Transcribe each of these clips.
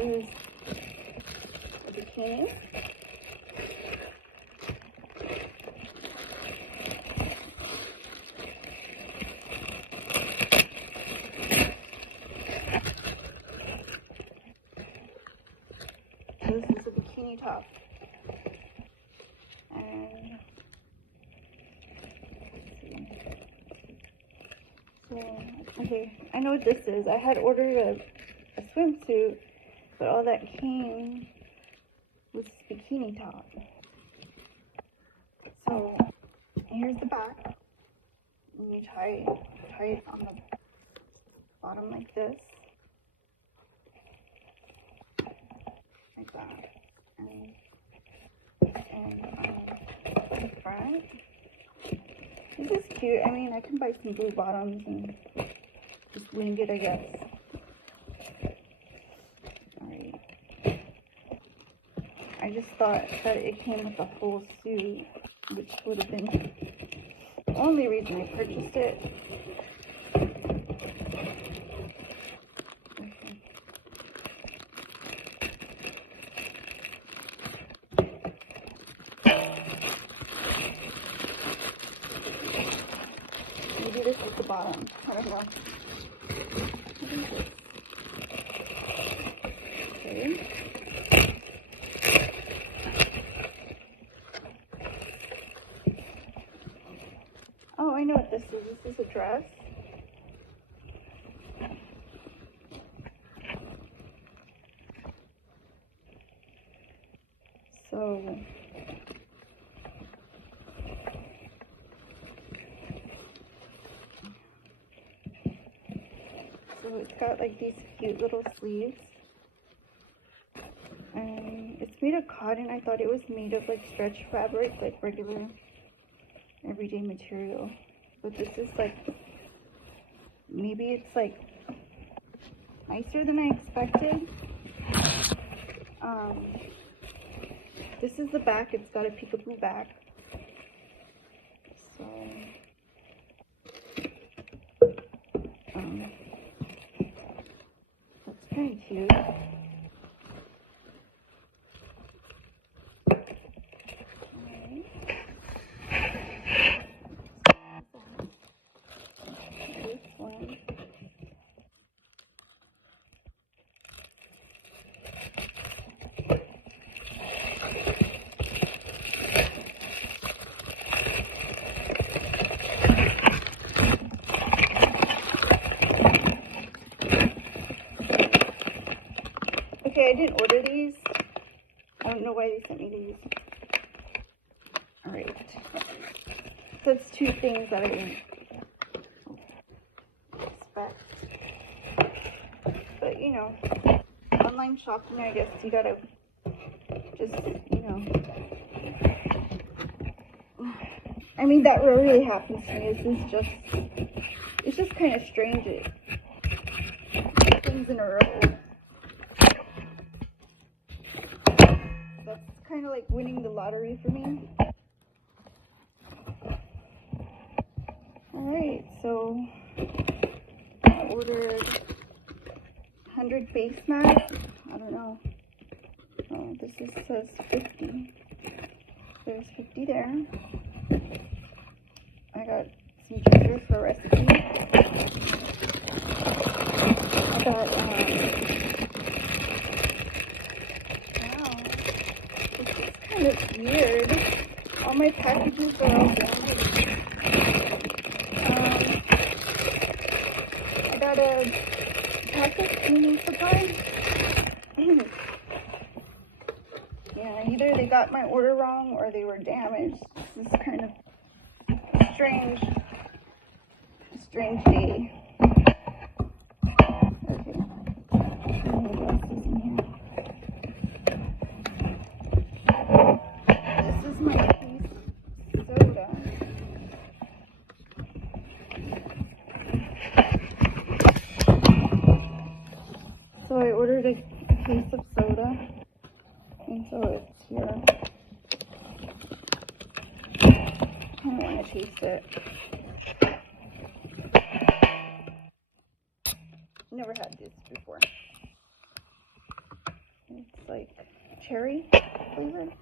is a bikini. This is a bikini top. And so, okay, I know what this is. I had ordered a swimsuit, but all that came was this bikini top. So here's the back. And you tie it on the bottom like this. Like that. And the front. This is cute. I mean, I can buy some blue bottoms and just wing it, I guess. Alright. I just thought that it came with a whole suit, which would have been the only reason I purchased it. Maybe this is the bottom. I don't know. Okay. Oh, I know what this is. This is a dress. So it's got like these cute little sleeves, and it's made of cotton. I thought it was made of like stretch fabric, like regular everyday material, but this is like, maybe it's like nicer than I expected. This is the back. It's got a peekaboo back. So that's kind of cute. This one. Okay, I didn't order these. I don't know why they sent me these. Alright. That's two things that I didn't expect. But, you know, online shopping, I guess you gotta just, you know. I mean, that rarely happens to me. It's just kind of strange. Things in a row. That's kind of like winning the lottery for me. Alright, so I ordered 100 face masks. I don't know. Oh, this says 50. There's 50 there. I got some ginger for a recipe. I got, wow, this is kind of weird. All my packages are all done. I got a pack of cleaning supplies. Yeah, either they got my order wrong or they were damaged. This is kind of strange day. Okay. What else is in here? This is my case soda. So I ordered a case of soda, and so it's here. I kind of want to taste it. Never had this before. It's like cherry flavored.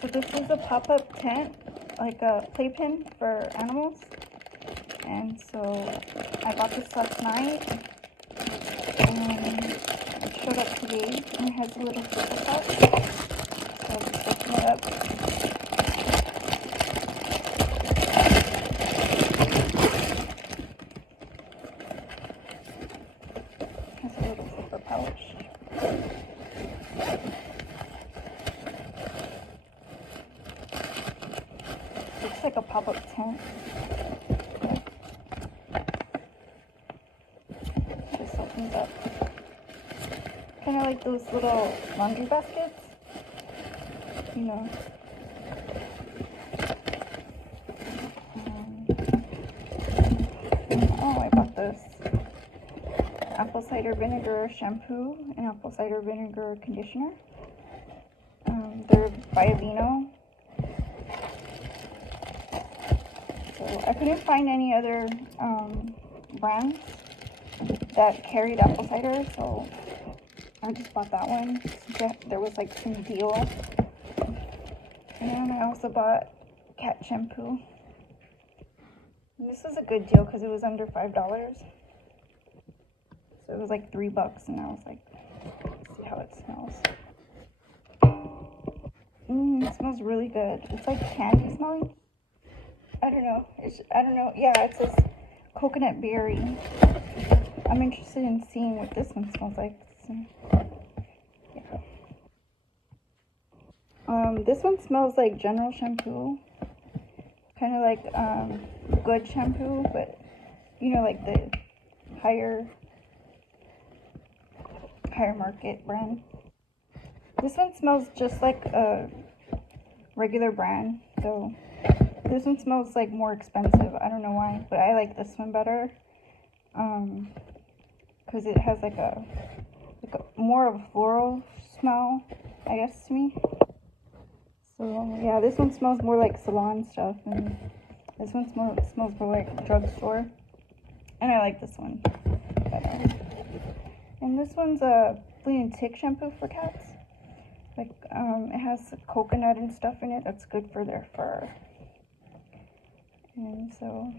So this is a pop-up tent, like a playpen for animals. And so I bought this last night, and it showed up today, and it has a little circle top. So I'll just open it up. It has a little zipper pouch. Looks like a pop-up tent. This opens up. Kind of like those little laundry baskets, you know. Oh, I bought this apple cider vinegar shampoo and apple cider vinegar conditioner. They're by Vino. So I couldn't find any other brands that carried apple cider, so I just bought that one. There was like some deal. And I also bought cat shampoo. And this was a good deal because it was under $5. So it was like $3, and I was like, let's see how it smells. It smells really good. It's like candy smelling. I don't know. Yeah, it says coconut berry. I'm interested in seeing what this one smells like. So, yeah. This one smells like general shampoo. Kind of like good shampoo, but you know, like the higher market brand. This one smells just like a regular brand, so this one smells like more expensive. I don't know why, but I like this one better. Because it has like a more of a floral smell, I guess, to me. So yeah, this one smells more like salon stuff, and this one smells more like drugstore. And I like this one better. And this one's a flea and tick shampoo for cats. Like it has coconut and stuff in it that's good for their fur. And so,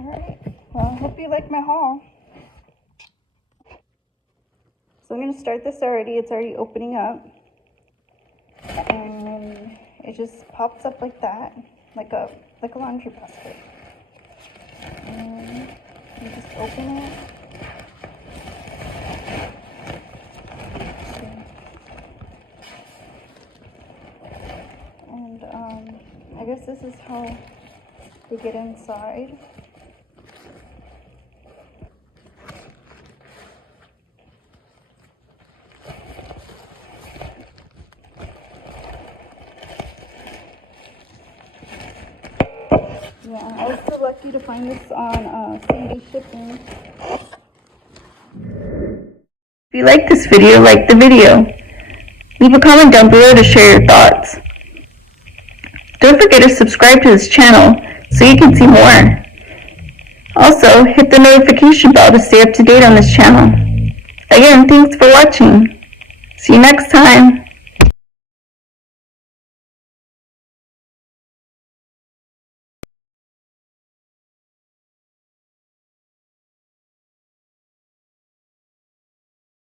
alright, well, I hope you like my haul. So I'm going to start this already. It's already opening up. And it just pops up like that, like a laundry basket. And you just open it. And I guess this is how they get inside. Yeah, I was so lucky to find this on same-day shipping. If you like this video, like the video. Leave a comment down below to share your thoughts. Don't forget to subscribe to this channel so you can see more. Also, hit the notification bell to stay up to date on this channel. Again, thanks for watching. See you next time.